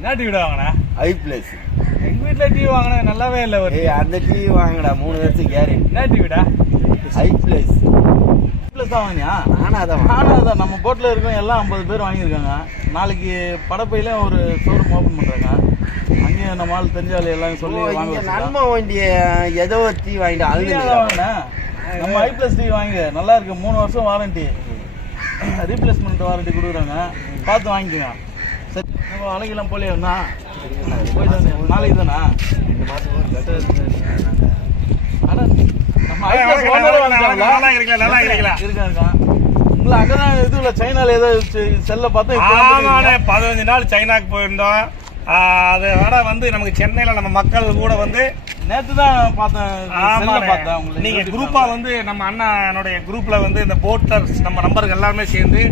என்ன டிவி வாங்கின? ஐ பிளஸ் எங்க வீட்ல டிவி வாங்கின நல்லாவே இல்ல ஒரு அந்த டிவி வாங்கடா மூணு வருஷம் கேரண்டி என்ன டிவிடா ஐ பிளஸ் பிளஸ் தான் வாங்கினியா? நானும் அதான் நானும் அதான் நம்ம போட்டில் இருக்கோம் எல்லாம் ஐம்பது பேர் வாங்கியிருக்காங்க. நாளைக்கு படப்பையில ஒரு ஷோரூம் ஓப்பன் பண்றாங்க. அங்கேயும் நம்ம ஆள் தெரிஞ்சாலும் எல்லாம் சொல்லி வாங்க. நன்மை வண்டிய ஏதோ ஒரு டிவி வாங்கிட்டு நீ அழுது அதான் வாங்கின? நம்ம ஐ பிளஸ் டிவி வாங்க. நல்லா இருக்கு மூணு வருஷம் வாரண்டி ரீப்ளேஸ்மெண்ட் வாரண்டி கொடுக்குறாங்க. பார்த்து வாங்கிக்கோங்க. நம்ம அழகெல்லாம் போலியா போயிட்டு வந்தேன். நாளைக்கு தானா சரி சரி ஆனா நம்ம? நல்லா இருக்கீங்களா? நல்லா இருக்கீங்களா? இருக்கான் உங்களை அங்கதான் இதுல சைனால ஏதோ செல்ல பார்த்தா. பதினஞ்சு நாள் சைனாக்கு போயிருந்தோம் அது வர வந்து நமக்கு சென்னையில நம்ம மக்கள் கூட வந்து நேத்து தான் பார்த்தேன். பார்த்தேன் நீங்க குரூப்பா வந்து நம்ம அண்ணனுடைய குரூப்ல வந்து இந்த போட்டர்ஸ் நம்ம நம்பருக்கு எல்லாருமே சேர்ந்து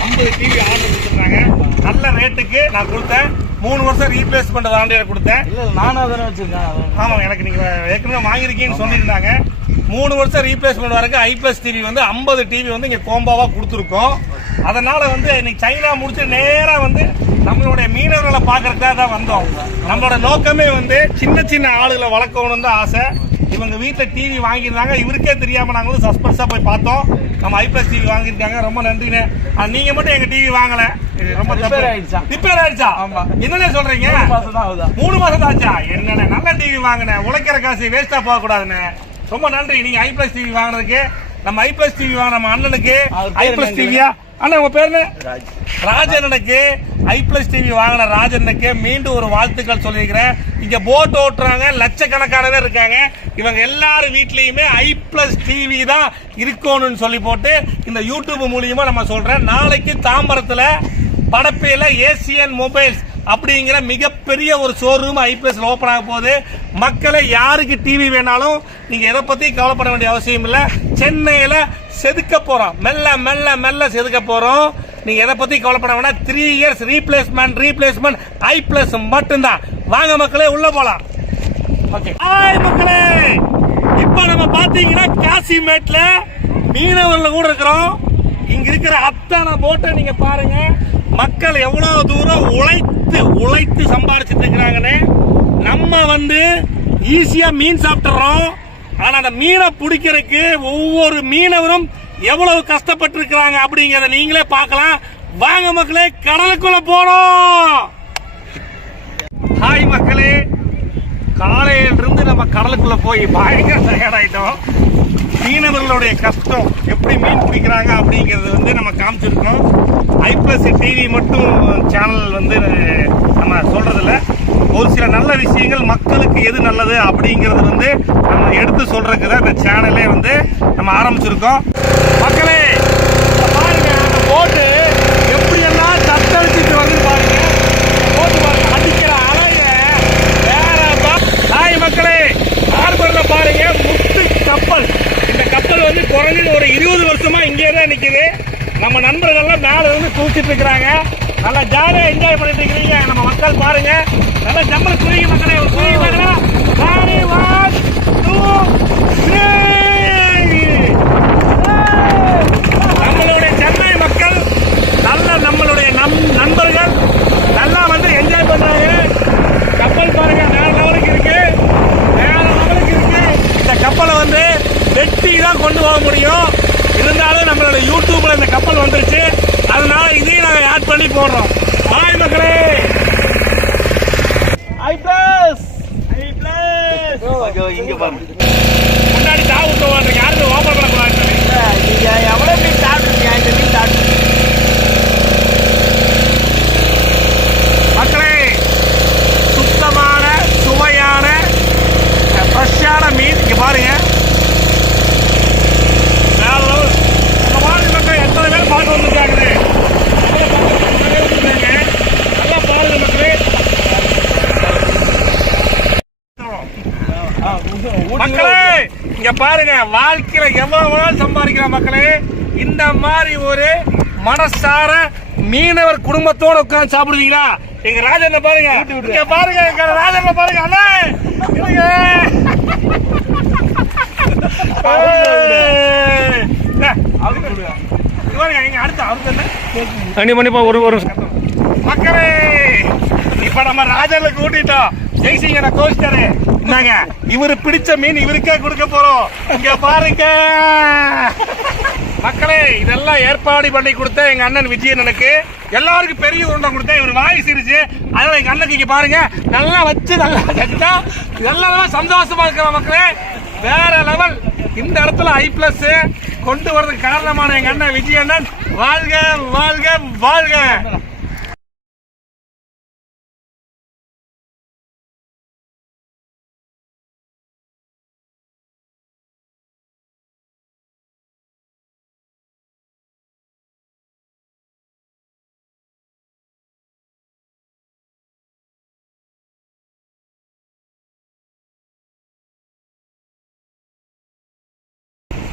50 டிவி ஆர்டர் கொடுத்துருந்தாங்க நல்ல ரேட்டுக்கு நான் கொடுத்தேன். மூணு வருஷம் ரீப்ளேஸ்மெண்ட் வாரண்டியை கொடுத்தேன். இல்ல நானும் தானே வச்சிருக்கேன். ஆமாம் எனக்கு நீங்க ஏற்கனவே வாங்கியிருக்கீங்கன்னு சொல்லியிருந்தாங்க. மூணு வருஷம் ரீப்ளேஸ்மெண்ட் வரைக்கும் ஐ பிளஸ் டிவி வந்து ஐம்பது டிவி வந்து இங்க கோம்பாவா கொடுத்துருக்கோம். அதனால வந்து இன்னைக்கு சைனா முடிச்சு நேரா வந்து நம்மளுடைய மீனவர்களை பார்க்கறதுக்காக தான் வந்தோம். நம்மளோட நோக்கமே வந்து சின்ன சின்ன ஆளுகளை வளர்க்கணும்னு தான் ஆசை. இவங்க வீட்டில் டிவி வாங்கியிருந்தாங்க. இவருக்கே தெரியாம நாங்க வந்து சஸ்பென்ஸா போய் பார்த்தோம். நம்ம ஐ பிளஸ் டிவி வாங்கியிருக்காங்க. ரொம்ப நன்றிண்ணே. ஆனா, நீங்க மட்டும் எங்க டிவி வாங்கல. ரொம்ப Repair ஆயிடுச்சா? ரிப்பேர் ஆயிடுச்சா? ஆமா. என்னண்ணே சொல்றீங்க? மூணு மாசம் தான் ஆச்சா? என்னண்ணே நல்ல டிவி வாங்கினேன் உழைக்கிற காசு வேஸ்டா போக கூடாதுண்ணே ரொம்ப நன்றி. நீங்க ஐ பிளஸ் டிவி வாங்குறதுக்கு நம்ம ஐ பிளஸ் டிவி நம்ம அண்ணனுக்கு ஐ பிளஸ்? டிவியா அண்ணா உங்க பேரு என்ன? ராஜ். ராஜண்ணனுக்கு ஐ பிளஸ் டிவி வாங்கின ராஜண்ணனுக்கு மீண்டும் ஒரு வாழ்த்துக்கள் சொல்லியிருக்கிறேன் இங்க போட் ஓட்டுறாங்க லட்சக்கணக்கான பேர் இருக்காங்க இவங்க எல்லாரும் வீட்லயுமே ஐ பிளஸ் டிவி தான் இருக்கணும்னு சொல்லி போட்டு இந்த யூடியூப் மூலியமா நம்ம சொல்றேன் நாளைக்கு தாம்பரத்துல படப்பையில ஏசியன் மொபைல்ஸ் அப்படிங்கிற மிகப்பெரிய ஒரு ஷோரூம் ஐபிஎஸ் ஓப்பன் ஆக போகுது. மக்களை யாருக்கு டிவி வேணாலும் நீங்க எதை பத்தி கவலைப்பட வேண்டிய அவசியம் இல்ல. சென்னையில செதுக்க போறோம். மெல்ல மெல்ல மெல்ல செதுக்க போறோம். நீங்க எதை பத்தி கவலைப்பட வேணாம். Three years replacement replacement I plus மட்டும்தான். வாங்க மக்களே உள்ள போலாம். ஓகே ஹாய் மக்களே. இப்போ நம்ம பாத்தீங்கன்னா காசிமேட்ல மீனவர்கள் கூட இருக்கிறோம். இங்க இருக்கிற அத்தனை போட்டை நீங்க பாருங்க. மக்கள் எவ்வளவு தூரம் உழைத்து உழைத்து சம்பாதிச்சிட்டு இருக்கிறாங்கன்னு நம்ம வந்து ஈஸியா மீன் சாப்பிட்டுறோம். ஆனால் அந்த மீனை பிடிக்கிறதுக்கு ஒவ்வொரு மீனவரும் எவ்வளவு கஷ்டப்பட்டு இருக்கிறாங்க அப்படிங்கிறத நீங்களே பார்க்கலாம். வாங்க மக்களே கடலுக்குள்ள போறோம் ஹாய் மக்களே காலையிலிருந்து நம்ம கடலுக்குள்ள போய் பயங்கர டயர்ட் மீனவர்களுடைய கஷ்டம் எப்படி மீன் பிடிக்கிறாங்க அப்படிங்கிறது வந்து நம்ம காமிச்சிருக்கோம். ஐ பிளஸ் டிவி மட்டும் சேனல் வந்து நம்ம சொல்றதில்ல. ஒரு சில நல்ல விஷயங்கள் மக்களுக்கு எது நல்லது அப்படிங்கிறது வந்து நம்ம எடுத்து சொல்றதுக்கு தான் இந்த சேனலே வந்து நம்ம ஆரம்பிச்சிருக்கோம். மக்களே பாருங்க அந்த போட்டு எப்படியெல்லாம் தத்தளிச்சுட்டு வந்து பாருங்க. போட்டு பாருங்க அடிக்கிற அழக வேற பா- ஹாய் மக்களே ஹார்பர்ல பாருங்க முத்து கப்பல். இந்த கப்பல் வந்து குறைஞ்சது ஒரு இருபது வருஷமா இங்கே தான் நிக்குது. நம்ம நண்பர்கள்லாம் மேலே இருந்து குளிச்சிட்டு இருக்கிறாங்க. நல்லா ஜாலியாக என்ஜாய் பண்ணிட்டு இருக்கிறீங்க. நம்ம மக்கள் பாருங்க. நல்லா ஜம்மல் குறுகி மக்களே. ஒரு குளிக்க பார்க்கலாம் Ready, one, two, three. நம்மளுடைய சென்னை மக்கள் நல்ல நம்மளுடைய நம் நண்பர்கள் நல்லா வந்து என்ஜாய் பண்றாங்க கப்பல் பாருங்க வேற லெவலுக்கு இருக்கு வேற லெவலுக்கு இருக்கு இந்த கப்பலை வந்து வெட்டி தான் கொண்டு போக முடியும் இருந்தாலும் நம்மளோட யூடியூப்ல இந்த கப்பல் வந்துருச்சு. அதனால இதையும் நாங்கள் ஆட் பண்ணி போடுறோம். ஹாய் மக்களே. I plus bless. ஐயோ, இங்க பாருங்க முன்னாடி தாவு விட்டு யாருமே ஓப்பன் பண்ணக்கூடாது நீங்க எவ்வளவு மீன் சாப்பிட்டுருக்கீங்க இந்த மீன் சாப்பிட்டு மக்களே சுத்தமான சுவையான ஃப்ரெஷ்ஷான மீன் இங்க பாருங்க வேற level. இந்த மாதிரி மக்கள் எத்தனை பேர் பார்க்க வந்திருக்காங்க நல்லா பாருங்க மக்களே மக்களே இங்க பாருங்க வாழ்க்கையில எவ்வளவு வேணாலும் சம்பாதிக்கிற மக்களே. இந்த மாதிரி ஒரு மனசார மீனவர் குடும்பத்தோட உட்கார்ந்து சாப்பிடுவீங்களா? எங்க ராஜன் பாருங்க. இங்க பாருங்க எங்க ராஜன் பாருங்க. அண்ணே? கண்டிப்பா ஒரு ஒரு மக்களே இப்ப நம்ம ராஜர்ல கூட்டிட்டோம். ஜெய்சிங்கன கோஸ்டரு என்னங்க இவரு பிடிச்ச மீன் இவருக்கே கொடுக்க போறோம். இங்க பாருங்க. மக்களே இதெல்லாம் ஏற்பாடு பண்ணி கொடுத்த எங்க அண்ணன் விஜயனனுக்கு எல்லாருக்கும் பெரிய உருண்டை கொடுத்தேன். இவர் வாய் சிரிச்சு அதனால எங்க அண்ணனுக்கு இங்க பாருங்க. நல்லா வச்சு நல்லா கட்டா இதெல்லாம் சந்தோஷமா இருக்கிற மக்களே வேற லெவல் இந்த இடத்துல ஐ பிளஸ் கொண்டு வரதுக்கு காரணமான எங்க அண்ணன் விஜயண்ணன். வாழ்க வாழ்க வாழ்க.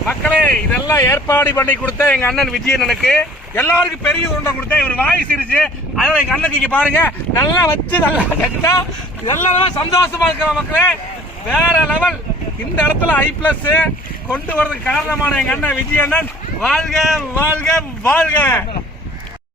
மக்களே இதெல்லாம் ஏற்பாடு பண்ணி கொடுத்த எங்க அண்ணன் விஜயனனுக்கு எல்லாருக்கும் பெரிய உருண்டை கொடுத்தேன். இவர் வாய் சிரிச்சு அதனால எங்க அண்ணனுக்கு இங்க பாருங்க நல்லா வச்சு நல்லா செஞ்சா இதெல்லாம் சந்தோஷமா இருக்கிற மக்களே. வேற லெவல் இந்த இடத்துல ஐ பிளஸ் கொண்டு வரதுக்கு காரணமான எங்க அண்ணன் விஜயண்ணன் வாழ்க வாழ்க வாழ்க.